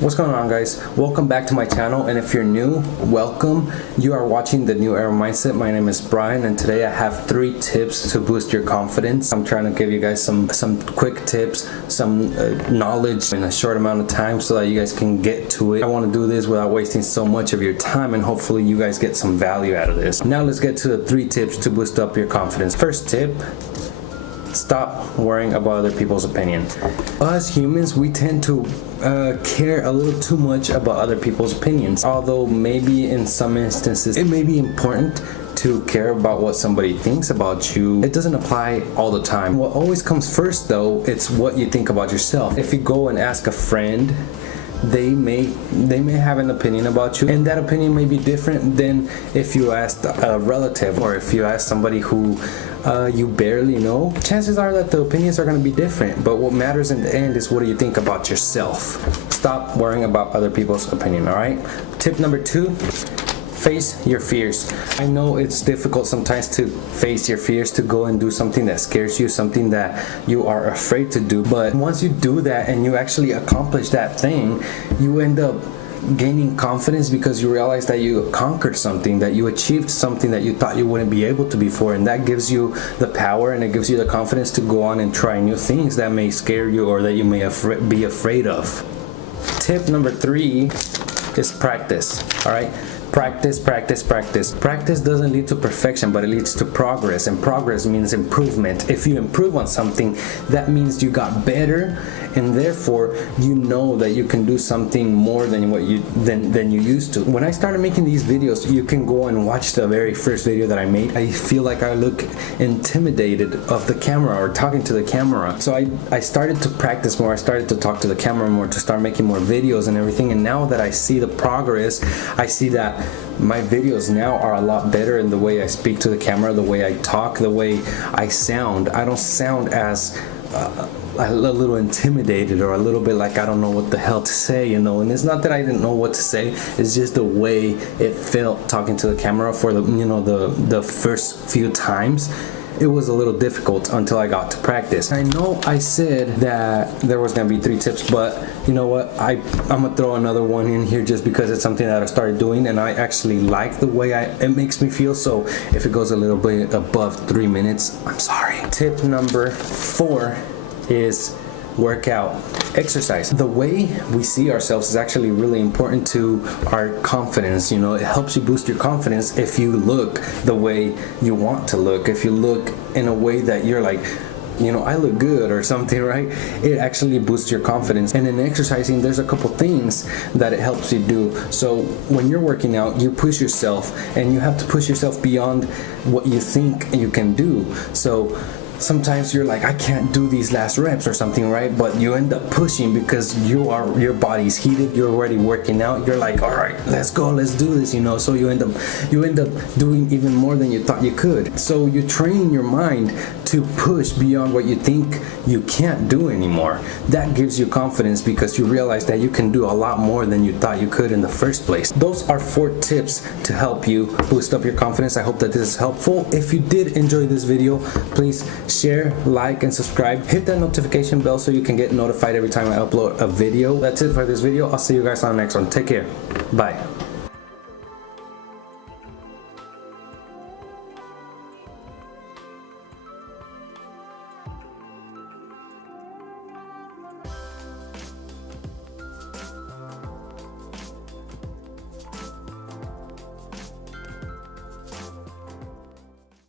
What's going on, guys? Welcome back to my channel, and if you're new, welcome. You are watching The New Era Mindset. My name is Brian, and today I have 3 tips to boost your confidence. I'm trying to give you guys some quick tips, some knowledge in a short amount of time so that you guys can get to it. I want to do this without wasting so much of your time, and hopefully you guys get some value out of this. Now let's get to the 3 tips to boost up your confidence. First tip: stop worrying about other people's opinion. Us humans, we tend to care a little too much about other people's opinions. Although maybe in some instances it may be important to care about what somebody thinks about you, it doesn't apply all the time. What always comes first, though, it's what you think about yourself. If you go and ask a friend, they may have an opinion about you, and that opinion may be different than if you asked a relative, or if you ask somebody who you barely know. Chances are that the opinions are going to be different, but what matters in the end is what do you think about yourself. Stop worrying about other people's opinion. All right, tip number 2: face your fears. I know it's difficult sometimes to face your fears, to go and do something that scares you, something that you are afraid to do. But once you do that and you actually accomplish that thing, you end up gaining confidence because you realize that you conquered something, that you achieved something that you thought you wouldn't be able to before, and that gives you the power and it gives you the confidence to go on and try new things that may scare you or that you may be afraid of. Tip number 3 is practice. All right, practice. Practice doesn't lead to perfection, but it leads to progress, and progress means improvement. If you improve on something, that means you got better, and therefore you know that you can do something more than what you used to. When I started making these videos, you can go and watch the very first video that I made. I feel like I look intimidated of the camera or talking to the camera. So I started to practice more. I started to talk to the camera more, to start making more videos and everything. And now that I see the progress, I see that my videos now are a lot better in the way I speak to the camera, the way I talk, the way I sound. I don't sound as a little intimidated or a little bit like I don't know what the hell to say, you know. And it's not that I didn't know what to say, it's just the way it felt talking to the camera for the first few times. It was a little difficult until I got to practice. I know I said that there was gonna be 3 tips, but you know what? I'm gonna throw another one in here just because it's something that I started doing and I actually like the way it makes me feel. So if it goes a little bit above 3 minutes, I'm sorry. Tip number 4 is workout, exercise. The way we see ourselves is actually really important to our confidence. You know, it helps you boost your confidence if you look the way you want to look. If you look in a way that you're like, you know, I look good or something, right? It actually boosts your confidence. And in exercising, there's a couple things that it helps you do. So when you're working out, you push yourself, and you have to push yourself beyond what you think you can do. So sometimes you're like, I can't do these last reps or something, right? But you end up pushing because your body's heated, you're already working out, you're like, all right, let's go, let's do this, you know. So you end up doing even more than you thought you could. So you train your mind to push beyond what you think you can't do anymore. That gives you confidence because you realize that you can do a lot more than you thought you could in the first place. Those are 4 tips to help you boost up your confidence. I hope that this is helpful. If you did enjoy this video, please share, like, and subscribe. Hit that notification bell so you can get notified every time I upload a video. That's it for this video. I'll see you guys on the next one. Take care. Bye.